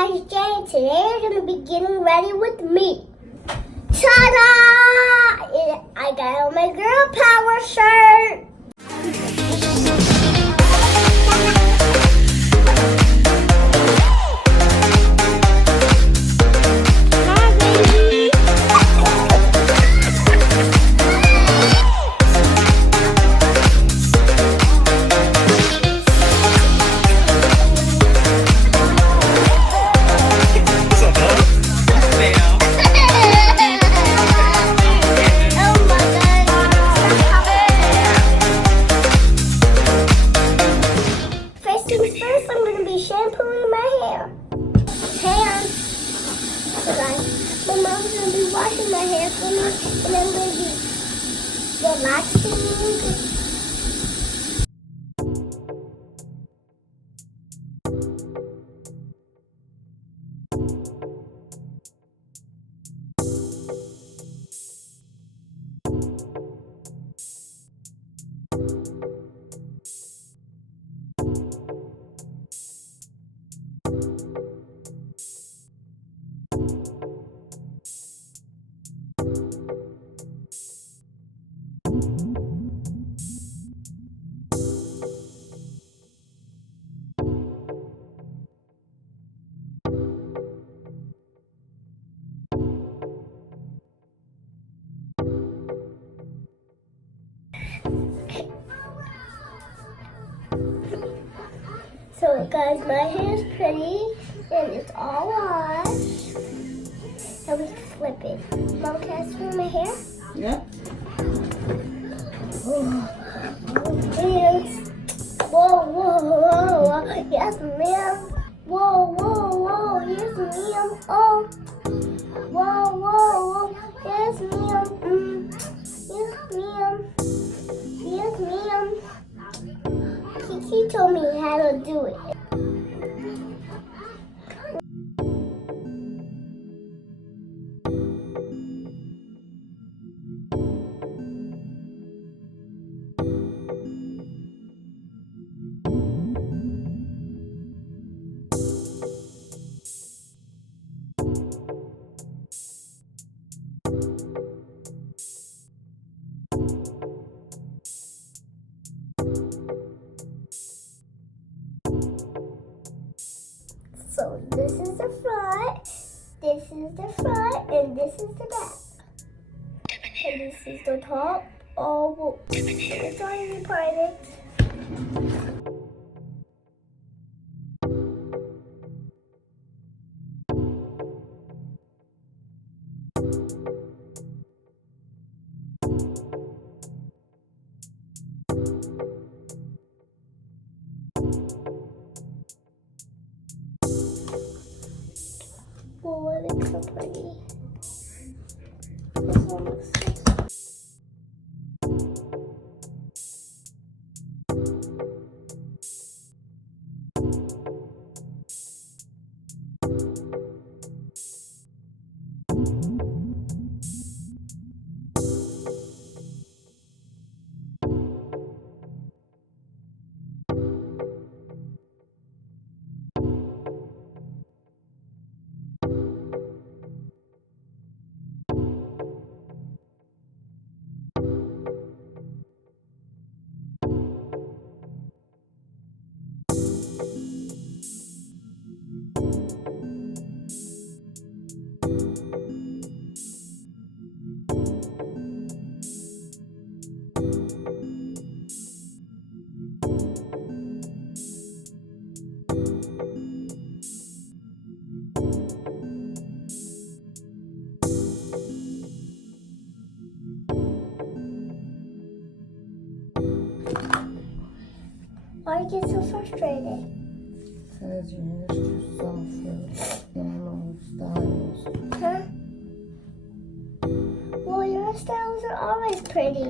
guys, Jay. Today we're going to be getting ready with me. Ta-da! I got on my girl power shirt. First, I'm going to be shampooing my hair. Hands. So guys, my mom's going to be washing my hair for me, and I'm going to be relaxing. So guys, my hair is pretty and it's all washed. Now we can flip it. Mom, can I swim my hair? Yeah. Yes. Whoa, whoa, whoa, whoa. Yes, ma'am. Whoa, whoa, whoa. Yes, ma'am. Oh. Whoa, whoa, whoa. Yes, ma'am. Yes, ma'am. Yes, ma'am. Kiki told me how to do it. So this is the front, this is the front, and this is the back. And this is the top. Oh, it's already parted. Oh, it looks so pretty. This one looks so Why do you get so frustrated? Because your hair's too soft for normal styles. Huh? Well, your styles are always pretty.